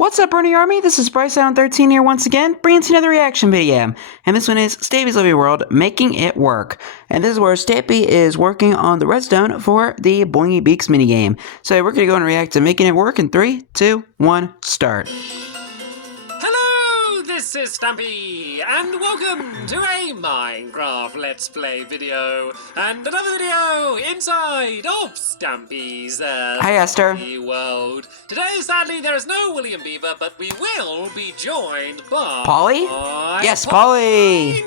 What's up, Bernie Army? This is BryceAllen13 here once again, bringing to another reaction video. And this one is Stampy's Lovely World, Making It Work. And this is where Stampy is working on the redstone for the Boingy Beaks minigame. So we're going to go and react to Making It Work in 3, 2, 1, start. Hello, this is Stampy, and welcome to a Minecraft Let's Play video, and another video inside of Stampy's Hi, Esther. World. Today, sadly, there is no William Beaver, but we will be joined by... Polly? Yes, Polly!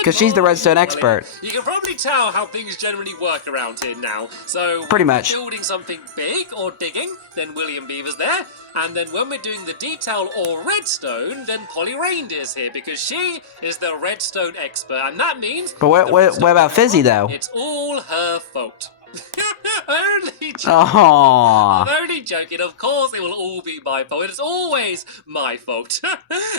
Because she's the redstone expert. You can probably tell how things generally work around here now. So, pretty when much. we're building something big or digging, then William Beaver's there. And then when we're doing the detail or redstone, then Polly Reindeer's here because she is the redstone expert. And that means... But what about Fizzy, though? It's all her fault. Only joking. Aww. I'm only joking. Of course, it will all be my fault. It's always my fault.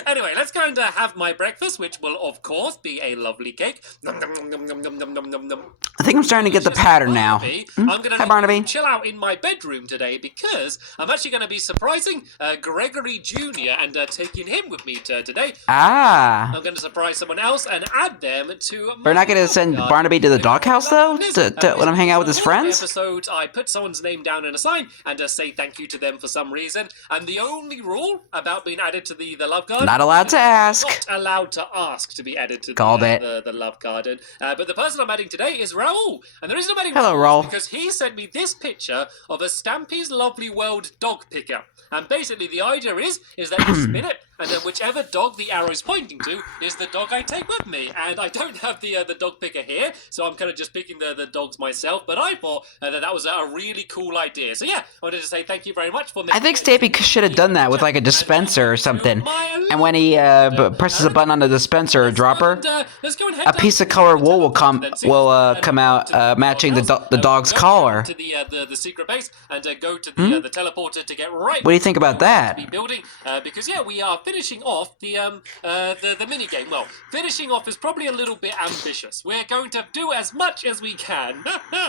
Anyway, let's go and have my breakfast, which will, of course, be a lovely cake. Nom, nom, nom, nom, nom, nom, nom, nom, nom. I think I'm starting to get the pattern now. I'm going Hi, Barnaby. to chill out in my bedroom today because I'm actually going to be surprising Gregory Jr. and taking him with me today. Ah. I'm going to surprise someone else and add them to my... We're not going to send Barnaby to the doghouse, though? To let him hang out with his friends? Episode, I put someone's name down in a sign and say thank you to them for some reason. And the only rule about being added to the love garden... Not allowed to ask. Not allowed to ask to be added to the love garden. But the person I'm adding today is Raul. And the reason I'm adding Hello, Raul Raul. is because he sent me this picture of a Stampy's Lovely World dog picker. And basically the idea is that you spin it, and then whichever dog the arrow's pointing to is the dog I take with me. And I don't have the dog picker here, so I'm kind of just picking the dogs myself. But I thought that was a really cool idea. So yeah, I wanted to say thank you very much for making... I think Stampy should have done that with like a dispenser or something. And when he presses a button on the dispenser or dropper, a piece of colored wool will come out matching the dog's collar. To the secret base and go to the teleporter to get right. What do you think about that? Building because yeah, we are finishing off the mini game. Well, finishing off is probably a little bit ambitious. We're going to do as much as we can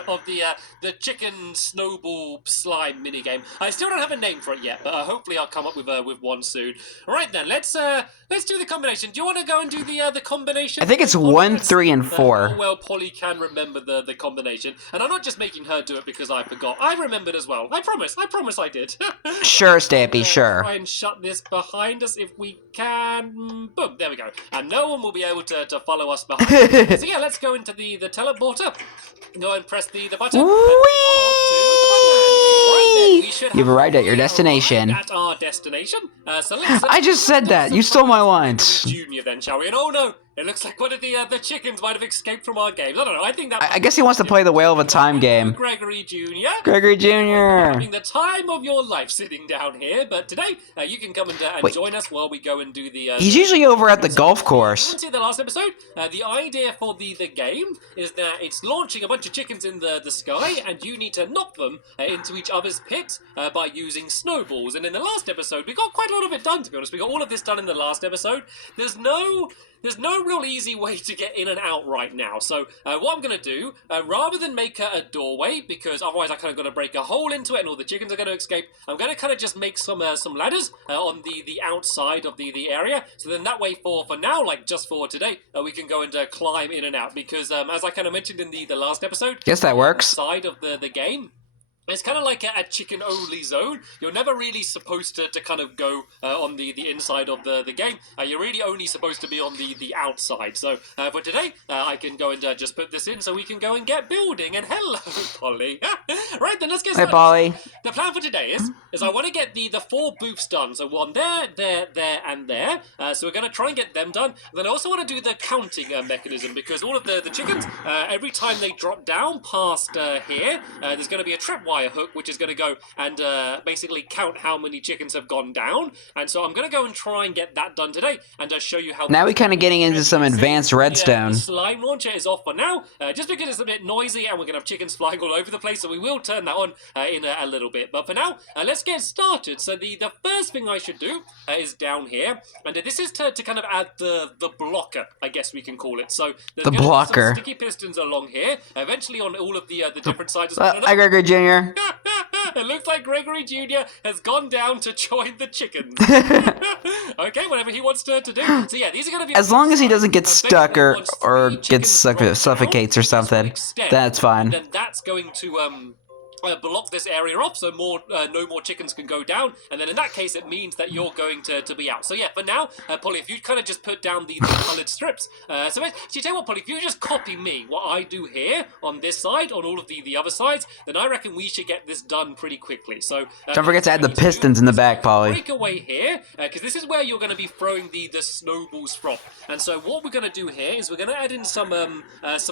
of the chicken snowball slime mini game. I still don't have a name for it yet, but hopefully I'll come up with one soon. All right then, let's do the combination. Do you want to go and do the combination? I think it's 1, 3, and 4. Oh, well, Polly can remember the combination, and I'm not just making her do it because I forgot. I remembered as well. I promise I did. Sure, Stampy, sure. Try and shut this behind us if we can. Boom, there we go. And no one will be able to follow us behind. So yeah, let's go into the teleporter. Go and press the button. You've arrived at your destination. At our destination. So I just said that. You stole my lines. Junior, then, shall we? And oh no, it looks like one of the chickens might have escaped from our games. I don't know. I think that. I guess he wants to play the Whale of a Time game. Gregory Jr. Gregory Jr. Having the time of your life sitting down here, but today you can come and join us while we go and do the. He's usually over at the golf course. You see the last episode? The idea for the game is that it's launching a bunch of chickens in the sky, and you need to knock them into each other's pit by using snowballs. And in the last episode, we got quite a lot of it done. To be honest, we got all of this done in the last episode. There's no real easy way to get in and out right now. So what I'm going to do, rather than make a doorway, because otherwise I kind of got to break a hole into it and all the chickens are going to escape, I'm going to kind of just make some ladders on the outside of the area. So then that way for now, like just for today, we can go and climb in and out. Because as I kind of mentioned in the last episode, yes, that works. Side of the game. It's kind of like a chicken-only zone. You're never really supposed to kind of go on the inside of the game. You're really only supposed to be on the outside. So for today, I can go and just put this in so we can go and get building. And hello, Polly. Right, then let's get started. Hey, Polly. The plan for today is I want to get the 4 booths done. So one there, and there. So we're going to try and get them done. And then I also want to do the counting mechanism because all of the chickens, every time they drop down past here, there's going to be a tripwire hook which is going to go and basically count how many chickens have gone down. And so I'm going to go and try and get that done today and show you how... Now we're kind of getting into some advanced redstone. The slime launcher is off for now, just because it's a bit noisy and we're going to have chickens flying all over the place, so we will turn that on in a little bit. But for now, let's get started. So the first thing I should do is down here, and this is to kind of add the blocker, I guess we can call it. So there's the blocker. Some sticky pistons along here, eventually on all of the different sides. Hi, Gregory Jr. Jr.? It looks like Gregory Jr. has gone down to join the chickens. Okay, whatever he wants to do. So yeah, these are going to be... As long as he doesn't get stuck or gets gets suffocates or something, that's fine. Then that's going to block this area off, so no more chickens can go down, and then in that case it means that you're going to be out. So yeah, for now, Polly, if you kind of just put down the coloured strips, so actually tell you what, Polly, if you just copy me, what I do here on this side, on all of the other sides, then I reckon we should get this done pretty quickly. So don't forget to add the pistons in the back, Polly. Break away here, because this is where you're going to be throwing the snowballs from. And so what we're going to do here is we're going to add in some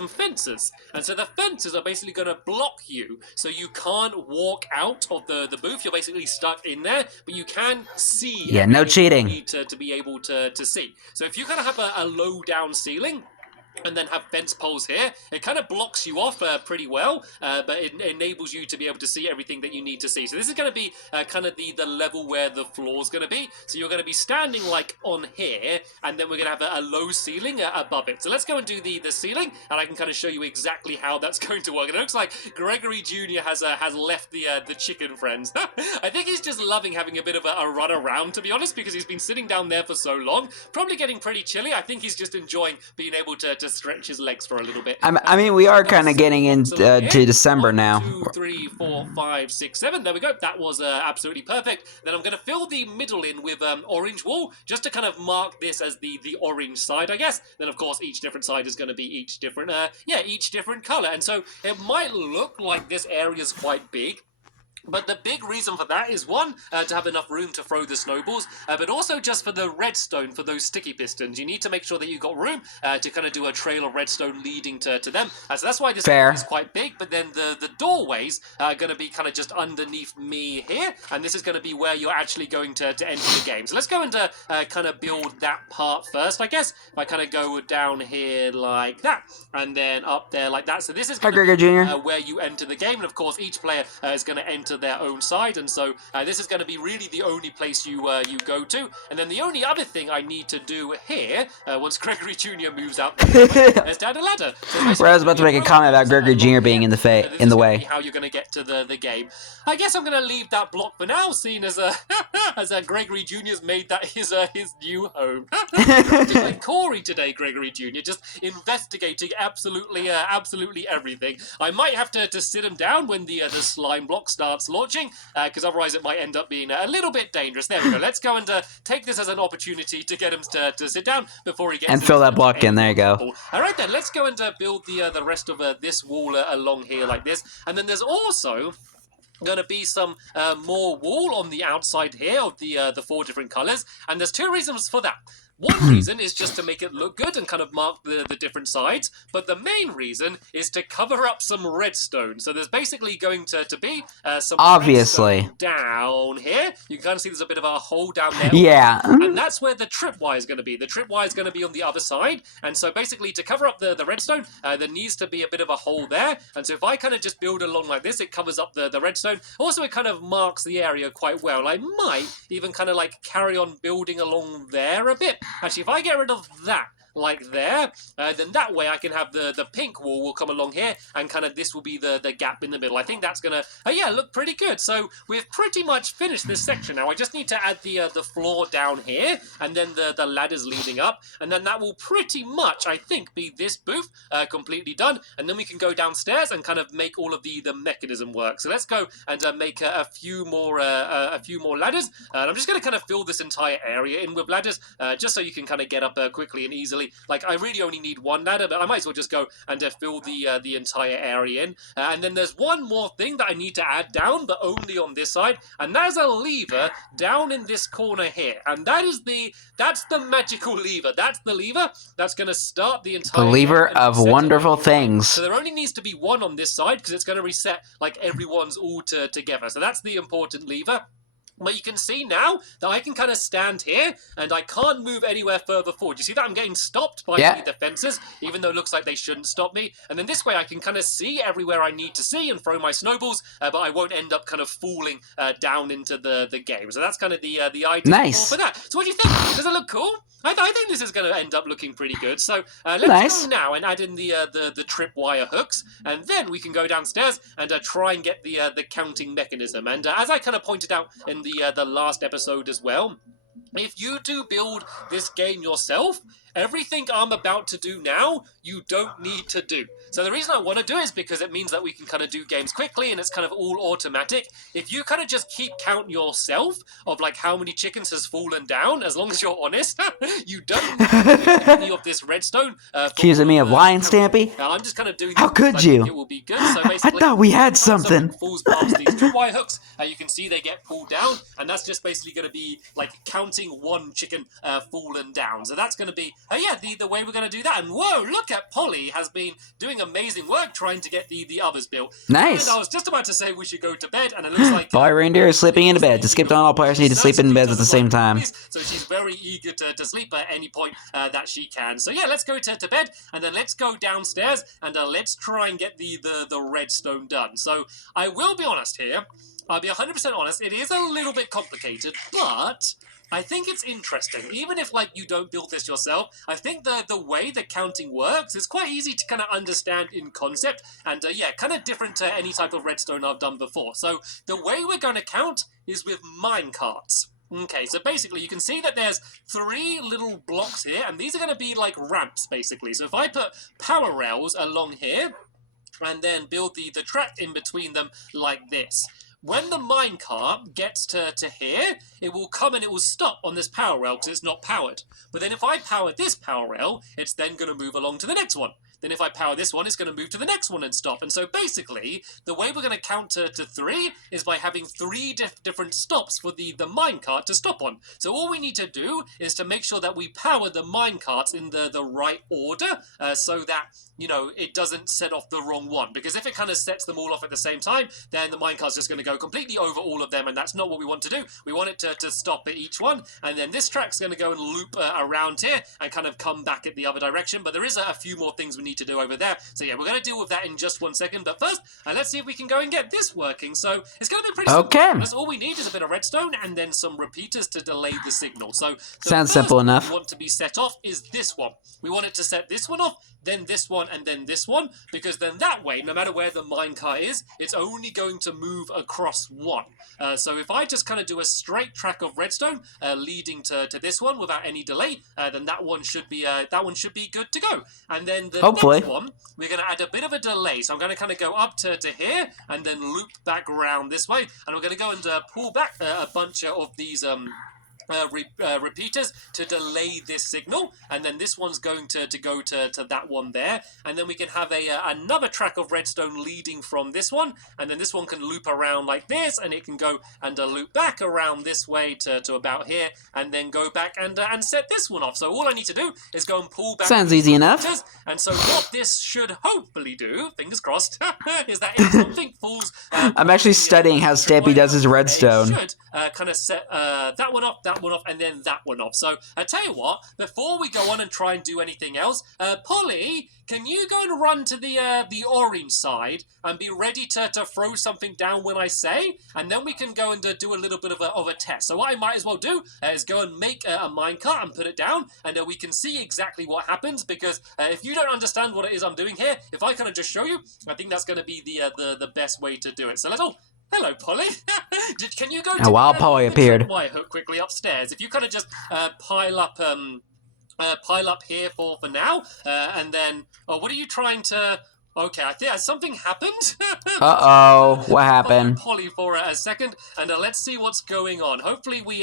fences, and so the fences are basically going to block you, so you can't walk out of the booth. You're basically stuck in there, but you can see. Yeah, no cheating. You need to be able to see. So if you kind of have a low down ceiling, and then have fence poles here, it kind of blocks you off pretty well, but it enables you to be able to see everything that you need to see. So this is going to be kind of the level where the floor is going to be. So you're going to be standing like on here, and then we're going to have a low ceiling above it. So let's go and do the ceiling, and I can kind of show you exactly how that's going to work. And it looks like Gregory Jr. has left the chicken friends. I think he's just loving having a bit of a run around, to be honest, because he's been sitting down there for so long. Probably getting pretty chilly. I think he's just enjoying being able to stretch his legs for a little bit. I mean, we are kind of getting into to December now. 1, 2, 3, 4, 5, 6, 7. There we go. That was absolutely perfect. Then I'm going to fill the middle in with orange wool, just to kind of mark this as the orange side, I guess. Then, of course, each different side is going to be each different color. And so it might look like this area is quite big. But the big reason for that is, one, to have enough room to throw the snowballs, but also just for the redstone for those sticky pistons. You need to make sure that you've got room to kind of do a trail of redstone leading to them. So that's why this is quite big, but then the doorways are going to be kind of just underneath me here, and this is going to be where you're actually going to enter the game. So let's go and kind of build that part first, I guess. If I kind of go down here like that, and then up there like that. So this is going to be where you enter the game, and of course each player is going to enter their own side, and so this is going to be really the only place you go to. And then the only other thing I need to do here, once Gregory Jr. moves out, is to add a ladder. So where I was about to make a comment about Gregory Jr. being in the way. How you're going to get to the game. I guess I'm going to leave that block for now, seeing as Gregory Jr.'s made that his new home. Just like Corey today, Gregory Jr. just investigating absolutely everything. I might have to sit him down when the slime block starts launching, because otherwise it might end up being a little bit dangerous. There we go. Let's go and take this as an opportunity to get him to sit down before he gets and fill that block in. There you go. All right then, let's go and build the rest of this wall along here like this, and then there's also going to be some more wool on the outside here of the 4 different colors, and there's 2 reasons for that. One reason is just to make it look good and kind of mark the different sides, but the main reason is to cover up some redstone. So there's basically going to be some redstone down here. You can kind of see there's a bit of a hole down there. Yeah. And that's where the tripwire is going to be. The tripwire is going to be on the other side, and so basically to cover up the redstone, there needs to be a bit of a hole there. And so if I kind of just build along like this, it covers up the redstone. Also, it kind of marks the area quite well. I might even kind of like carry on building along there a bit. Actually, if I get rid of that, like there, then that way I can have the pink wall will come along here, and kind of this will be the gap in the middle. I think that's gonna look pretty good. So we've pretty much finished this section now. I just need to add the floor down here, and then the ladders leading up, and then that will pretty much, I think, be this booth completely done, and then we can go downstairs and kind of make all of the mechanism work. So let's go and make a few more ladders, and I'm just going to kind of fill this entire area in with ladders, just so you can kind of get up quickly and easily. Like, I really only need 1 ladder, but I might as well just go and fill the entire area in. And then there's one more thing that I need to add down, but only on this side, and there's a lever down in this corner here. And that's the magical lever. That's the lever that's going to start the entire... The lever of wonderful things. So there only needs to be 1 on this side, because it's going to reset, like, everyone's all together. So that's the important lever. But you can see now that I can kind of stand here and I can't move anywhere further forward. You see that I'm getting stopped by the fences, even though it looks like they shouldn't stop me. And then this way I can kind of see everywhere I need to see and throw my snowballs, but I won't end up kind of falling down into the game. So that's kind of the idea for that. So what do you think? Does it look cool? I think this is going to end up looking pretty good. So let's go now and add in the tripwire hooks, and then we can go downstairs and try and get the counting mechanism. And as I kind of pointed out in the last episode as well, if you do build this game yourself, everything I'm about to do now, you don't need to do. So the reason I want to do it is because it means that we can kind of do games quickly and it's kind of all automatic. If you kind of just keep count yourself of like how many chickens has fallen down, as long as you're honest, you don't need any of this redstone. Accusing me of lying, Stampy? I'm just kind of doing How could you? It will be good. So basically, I thought we had something. Falls past these tripwire hooks, you can see they get pulled down, and that's just basically going to be like counting one chicken fallen down. So that's going to be the way we're going to do that. And whoa, look at Polly has been doing amazing work trying to get the others built. Nice. And I was just about to say we should go to bed, and it looks like Boy Reindeer is sleeping in bed. To skip on, all players need to sleep in beds at the same time. So she's very eager to sleep at any point that she can. So yeah, let's go to bed, and then let's go downstairs and let's try and get the redstone done. So I will be honest here. I'll be 100% honest. It is a little bit complicated, but I think it's interesting. Even if like you don't build this yourself, I think the way the counting works is quite easy to kind of understand in concept, and kind of different to any type of redstone I've done before. So the way we're going to count is with minecarts. Okay, so basically you can see that there's 3 little blocks here, and these are going to be like ramps basically. So if I put power rails along here and then build the track in between them like this, when the minecart gets to here, it will come and it will stop on this power rail because it's not powered. But then if I power this power rail, it's then going to move along to the next one. Then if I power this one, it's going to move to the next one and stop. And so basically, the way we're going to count to 3 is by having 3 different stops for the minecart to stop on. So all we need to do is to make sure that we power the minecarts in the right order so that, you know, it doesn't set off the wrong one. Because if it kind of sets them all off at the same time, then the minecart's just going to go completely over all of them, and that's not what we want to do. We want it to stop at each one, and then this track's going to go and loop around here and kind of come back at the other direction. But there is a few more things we need to do over there. So yeah, we're going to deal with that in just 1 second. But first, let's see if we can go and get this working. So it's going to be pretty simple. That's all we need is a bit of redstone and then some repeaters to delay the signal. So sounds simple enough. We want to be set off is this one. We want it to set this one off, then this one, and then this one, because then that way, no matter where the minecart is, it's only going to move across one. So if I just kind of do a straight track of redstone leading to this one without any delay, then that one should be good to go. And then the next one, we're going to add a bit of a delay. So I'm going to kind of go up to here and then loop back around this way, and we're going to go and pull back a bunch of these repeaters to delay this signal, and then this one's going to go to that one there, and then we can have another track of redstone leading from this one, and then this one can loop around like this, and it can go and loop back around this way to about here, and then go back and set this one off. So all I need to do is go and pull back. Sounds easy enough. And so what this should hopefully do, fingers crossed, is that if something falls... I'm actually studying how Stampy does his redstone. It should kind of set that one off, and then that one off. So I tell you what, before we go on and try and do anything else, Polly, can you go and run to the orange side and be ready to throw something down when I say, and then we can go and do a little bit of a test. So what I might as well do is go and make a minecart and put it down, and we can see exactly what happens, because if you don't understand what it is I'm doing here, if I kind of just show you, I think that's going to be the best way to do it. So let's all... Hello, Polly. Can you go to wild Polly appeared. Wire hook quickly upstairs? If you kind of just pile up here for now, and then what are you trying to? Okay, I think something happened. What happened? Polly for a second, and let's see what's going on. Hopefully we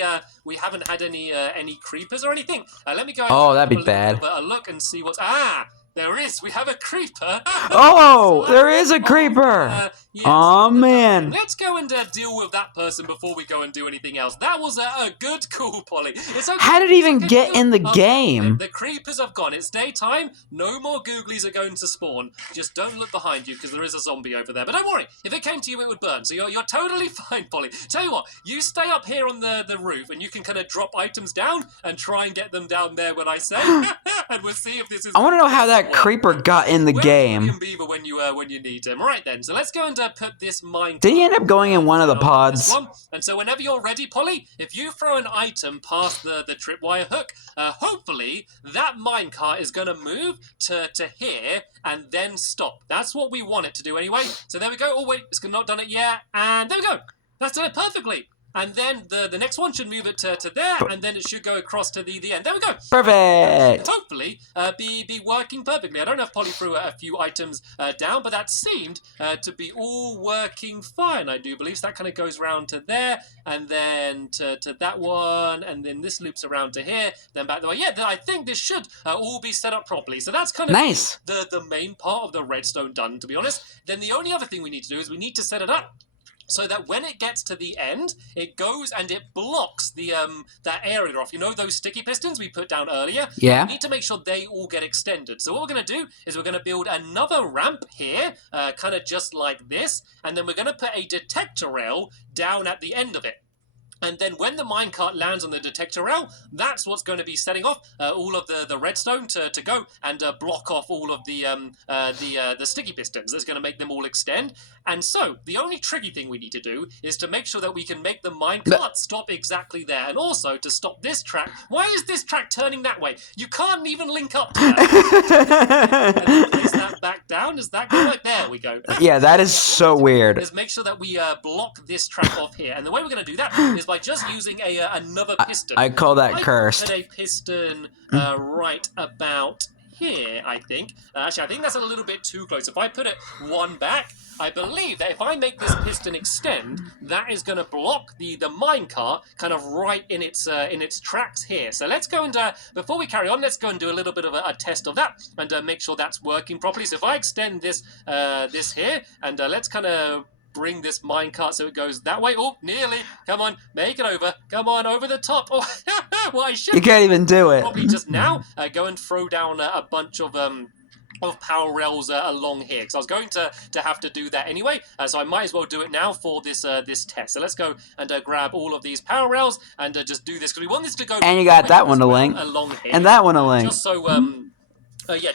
haven't had any creepers or anything. Let me go. Oh, that'd be bad. A look and see what's There is. We have a creeper. Oh, there is a creeper. Yes. Oh, man. Let's go and deal with that person before we go and do anything else. That was a good call, Polly. It's okay. How did it even get in the game? The creepers have gone. It's daytime. No more googlies are going to spawn. Just don't look behind you because there is a zombie over there. But don't worry. If it came to you, it would burn. So you're totally fine, Polly. Tell you what. You stay up here on the roof and you can kind of drop items down and try and get them down there when I say. And we'll see if this is... I want to know how that creeper got in the game. William Beaver when you need him. Right then, so let's go and put this mine. Did he end up going in one of the pods? And so whenever you're ready, Polly, if you throw an item past the tripwire hook, hopefully that minecart is going to move to here and then stop. That's what we want it to do anyway. So there we go. Oh wait, it's not done it yet. And there we go. That's done it perfectly. And then the next one should move it to there, and then it should go across to the end. There we go. Perfect. Hopefully, be working perfectly. I don't know if Polly threw a few items down, but that seemed to be all working fine, I do believe. So that kind of goes round to there, and then to that one, and then this loops around to here, then back the way. Yeah, I think this should all be set up properly. So that's kind of nice. The main part of the redstone done, to be honest. Then the only other thing we need to do is we need to set it up so that when it gets to the end, it goes and it blocks the that area off. You know those sticky pistons we put down earlier? Yeah. We need to make sure they all get extended. So what we're going to do is we're going to build another ramp here, kind of just like this, and then we're going to put a detector rail down at the end of it. And then when the minecart lands on the detector rail, that's what's going to be setting off all of the redstone to go and block off all of the sticky pistons. That's going to make them all extend. And so the only tricky thing we need to do is to make sure that we can make the minecart stop exactly there. And also to stop this track. Why is this track turning that way? You can't even link up to that. And then place that back down. Is that good? Right, there we go. Yeah, that is so weird. Is make sure that we block this track off here. And the way we're going to do that is by just using another piston. I call that cursed. Put a piston right about here, I think. Actually, I think that's a little bit too close. If I put it one back, I believe that if I make this piston extend, that is going to block the minecart kind of right in its tracks here. So let's go and, before we carry on, let's go and do a little bit of a test of that and make sure that's working properly. So if I extend this here, and let's kind of bring this minecart so it goes that way. Oh, nearly. Come on, make it over. Come on, over the top. Oh, well, I should. You can't even do it. Probably just now go and throw down a bunch of power rails along here, because I was going to have to do that anyway, so I might as well do it now for this test. So let's go and grab all of these power rails and just do this, because we want this to go. And you got that one to link, along here, and that one to link. just so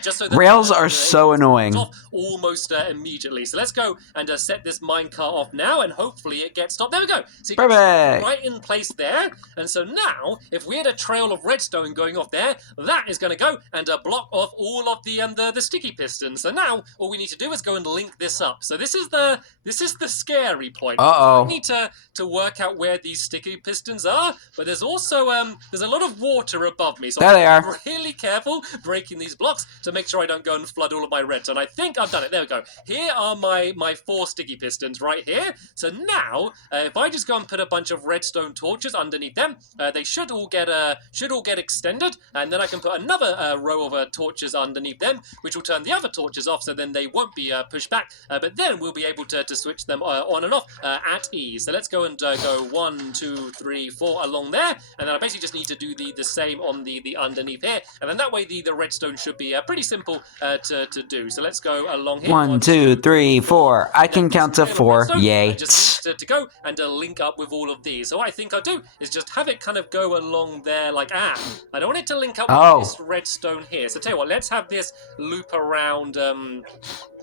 just so that rails are so annoying. Off almost immediately. So let's go and set this minecart off now, and hopefully it gets stopped. There we go. See, perfect. Right in place there. And so now, if we had a trail of redstone going off there, that is going to go and block off all of the sticky pistons. So now, all we need to do is go and link this up. So this is the scary point. Uh-oh. We need to work out where these sticky pistons are, but there's also there's a lot of water above me. So there they are. Really careful breaking these blocks to make sure I don't go and flood all of my redstone. I think I've done it. There we go. Here are my 4 sticky pistons right here. So now, if I just go and put a bunch of redstone torches underneath them, they should all get extended, and then I can put another row of torches underneath them, which will turn the other torches off, so then they won't be pushed back. But then we'll be able to switch them on and off at ease. So let's go and go 1, 2, 3, 4 along there, and then I basically just need to do the same on the underneath here, and then that way the redstone should be pretty simple to do. So let's go along here. 1, 2, 3, 4. I can count to 4. Yay. I just need to go and link up with all of these. So what I think I'll do is just have it kind of go along there like, I don't want it to link up with this redstone here. So tell you what, let's have this loop around, I'm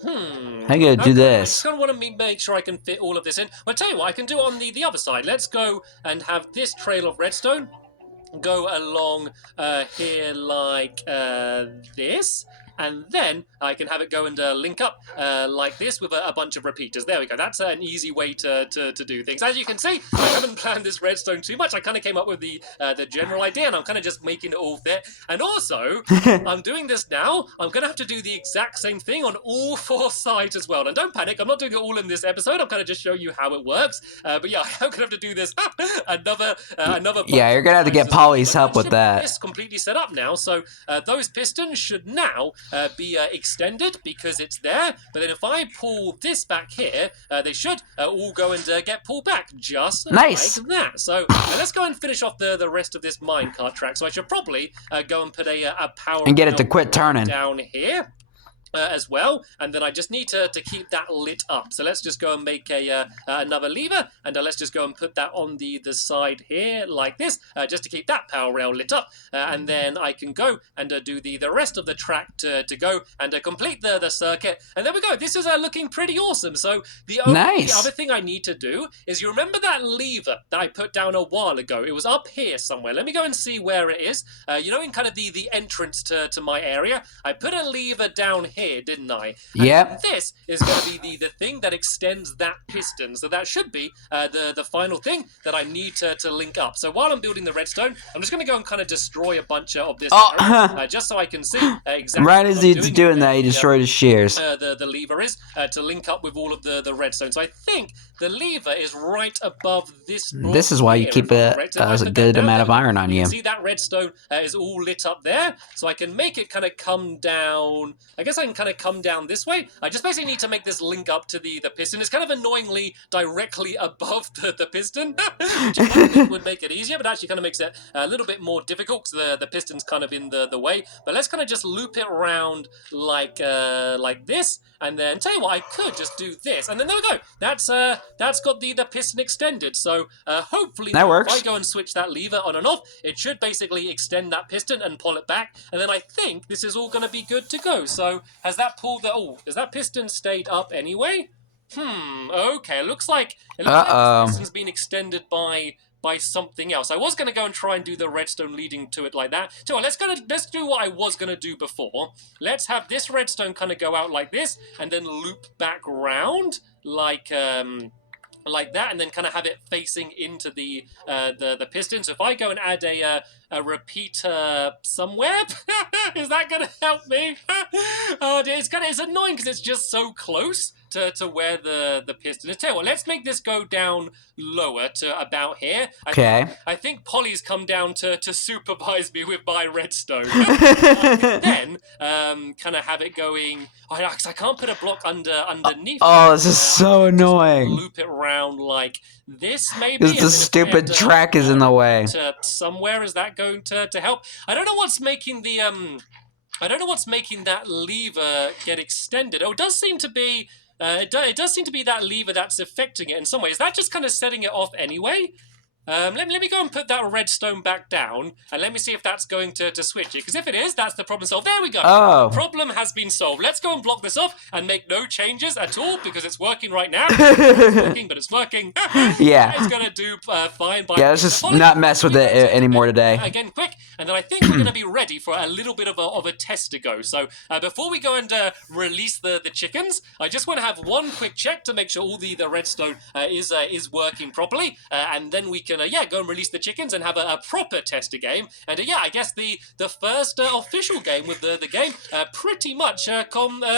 gonna do this. I just kind of want to make sure I can fit all of this in. Well, tell you what, I can do it on the other side. Let's go and have this trail of redstone go along here like this, and then I can have it go and link up like this with a bunch of repeaters. There we go. That's an easy way to do things. As you can see, I haven't planned this redstone too much. I kind of came up with the general idea, and I'm kind of just making it all fit. And also, I'm doing this now. I'm going to have to do the exact same thing on all 4 sides as well. And don't panic. I'm not doing it all in this episode. I'm kind of just showing you how it works. But yeah, I'm going to have to do this another. Yeah, you're going to have to get Polly's help with that. It's completely set up now. So those pistons should now be extended because it's there. But then if I pull this back here, they should all go and get pulled back, just Nice. like that. So let's go and finish off the rest of this minecart track. So I should probably go and put a power And get it to quit turning. down here. As well, and then I just need to keep that lit up. So let's just go and make another lever, and let's just go and put that on the side here like this, just to keep that power rail lit up, and then I can go and do the rest of the track to go and complete the circuit, and there we go. This is looking pretty awesome. So the only other thing I need to do is, you remember that lever that I put down a while ago? It was up here somewhere. Let me go and see where it is. You know, in kind of the entrance to my area, I put a lever down here, didn't I? Yeah. This is going to be the thing that extends that piston. So that should be the final thing that I need to link up. So while I'm building the redstone, I'm just going to go and kind of destroy a bunch of this area, just so I can see exactly right as he's doing that, he destroyed his shears. The lever is to link up with all of the redstone. So I think the lever is right above this block. This is why you keep a good amount of iron on you. See that redstone is all lit up there, so I can make it kind of come down. I guess I can kind of come down this way. I just basically need to make this link up to the piston. It's kind of annoyingly directly above the piston, which would make it easier, but actually kind of makes it a little bit more difficult because the piston's kind of in the way. But let's kind of just loop it around like this, and then tell you what, I could just do this, and then there we go. That's got the piston extended. So hopefully that works. If I go and switch that lever on and off, it should basically extend that piston and pull it back, and then I think this is all going to be good to go. So has that pulled has that piston stayed up anyway? Okay, it looks like this piston's been extended by something else. I was going to go and try and do the redstone leading to it like that. So let's do what I was going to do before. Let's have this redstone kind of go out like this, and then loop back round like that, and then kind of have it facing into the piston. So if I go and add a repeater somewhere, is that going to help me? Oh dear, it's annoying because it's just so close to where the piston is. Tell you what, let's make this go down lower to about here. Okay. I think Polly's come down to supervise me with my redstone. Then kind of have it going. Because I can't put a block underneath. Oh, this is so annoying. Loop it around like this, maybe. Because the stupid track is in the way. To somewhere, is that going to help? I don't know what's making the I don't know what's making that lever get extended. Oh, it does seem to be. It does seem to be that lever that's affecting it in some way. Is that just kind of setting it off anyway? Let me go and put that redstone back down, and let me see if that's going to switch it. Because if it is, that's the problem solved. There we go. Oh. The problem has been solved. Let's go and block this off and make no changes at all, because it's working right now. It's working, but it's working. Yeah. It's going to do fine. Let's just not mess with it anymore today. Again, quick. And then I think we're going to be ready for a little bit of a test to go. So before we go and release the chickens, I just want to have one quick check to make sure all the redstone is working properly. And then we can go and release the chickens and have a proper tester game. And I guess the first official game with the game pretty much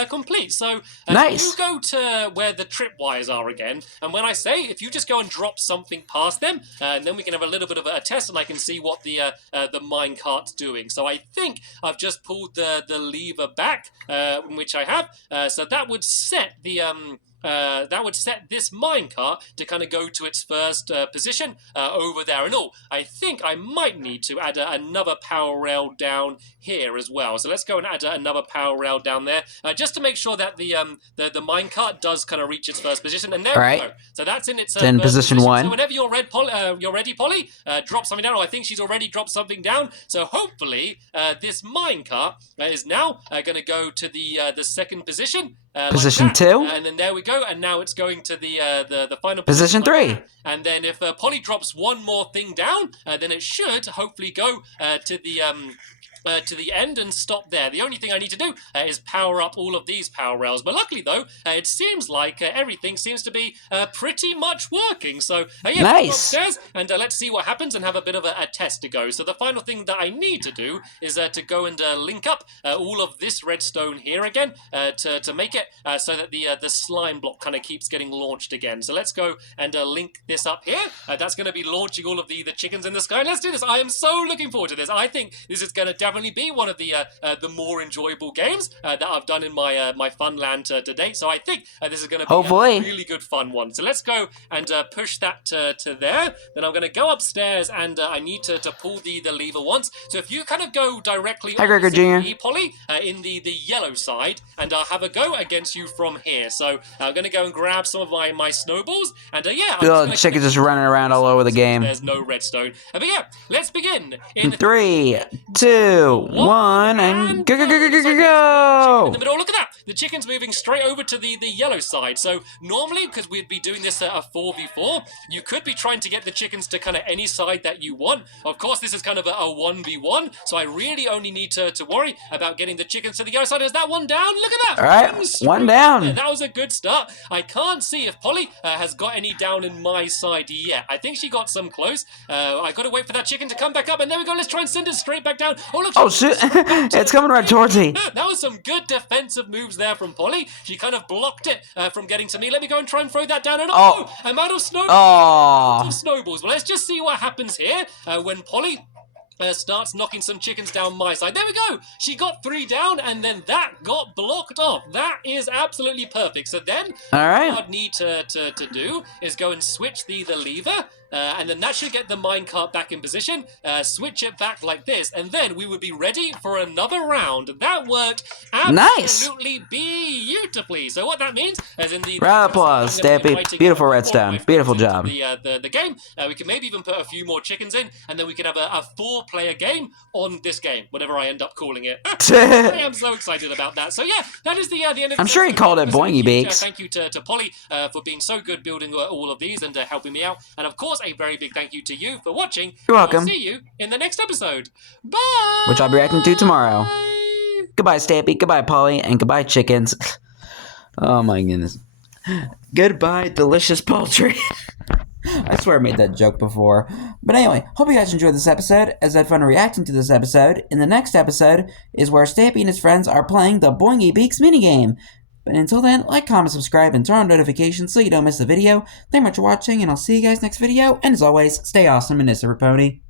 complete. So nice. you go to where the tripwires are again, and when I say, if you just go and drop something past them, and then we can have a little bit of a test, and I can see what the minecart's doing. So I think I've just pulled the lever back, which I have. So that would set the this minecart to kind of go to its first position over there. And I think I might need to add another power rail down here as well. So let's go and add another power rail down there, just to make sure that the minecart does kind of reach its first position. And there we go. So that's in its in position 1. So whenever you're ready, Polly, drop something down. I think she's already dropped something down. So hopefully this minecart is now going to go to the second position. Position like 2. And then there we go. And now it's going to the final position 3. And then if Polly drops one more thing down, then it should hopefully go to the end and stop there. The only thing I need to do is power up all of these power rails. But luckily, though, it seems like everything seems to be pretty much working. So, nice. Let's go upstairs and let's see what happens and have a bit of a test to go. So the final thing that I need to do is to go and link up all of this redstone here again to make it so that the slime block kind of keeps getting launched again. So let's go and link this up here. That's going to be launching all of the chickens in the sky. Let's do this. I am so looking forward to this. I think this is going to definitely definitely be one of the more enjoyable games that I've done in my my Funland to date. So I think this is going to be a really good fun one. So let's go and push that to there. Then I'm going to go upstairs and I need to pull the lever once. So if you kind of go directly opposite me, Polly, in the yellow side, and I'll have a go against you from here. So I'm going to go and grab some of my snowballs, and yeah. The chicken's just running around all over the game. There's no redstone. But yeah, let's begin. In 3, 2, 1, and go, go, go, go, go, go, go! In the middle, look at that. The chicken's moving straight over to the yellow side. So normally, because we'd be doing this at a 4v4, you could be trying to get the chickens to kind of any side that you want. Of course, this is kind of a 1v1, so I really only need to worry about getting the chickens to the yellow side. Is that one down? Look at that. All right, one down. Yeah, that was a good start. I can't see if Polly has got any down in my side yet. I think she got some close. I got to wait for that chicken to come back up, and there we go. Let's try and send it straight back down. Oh, look. Oh, shit. It's coming right towards me. That was some good defensive moves there from Polly. She kind of blocked it from getting to me. Let me go and try and throw that down. And I'm out of snowballs. Out of snowballs. Well, let's just see what happens here when Polly starts knocking some chickens down my side. There we go. She got 3 down, and then that got blocked off. That is absolutely perfect. So then, what I'd need to do is go and switch the lever. And then that should get the minecart back in position. Switch it back like this, and then we would be ready for another round. That worked absolutely beautifully. So what that means is in the round of applause, Stampy. Beautiful redstone. Beautiful job. The game. We can maybe even put a few more chickens in, and then we can have a 4-player game on this game, whatever I end up calling it. I am so excited about that. So yeah, that is the end of the I'm sure he called it Boingy Beaks. Thank you to Polly for being so good building all of these and helping me out. And of course, a very big thank you to you for watching. You're welcome. I'll see you in the next episode. Bye! Which I'll be reacting to tomorrow. Goodbye, Stampy. Goodbye, Polly. And goodbye, chickens. Oh, my goodness. Goodbye, delicious poultry. I swear I made that joke before. But anyway, hope you guys enjoyed this episode, as I had fun reacting to this episode. In the next episode is where Stampy and his friends are playing the Boingy Beaks minigame. But until then, like, comment, subscribe, and turn on notifications so you don't miss the video. Thank you much for watching, and I'll see you guys next video. And as always, stay awesome and Pony.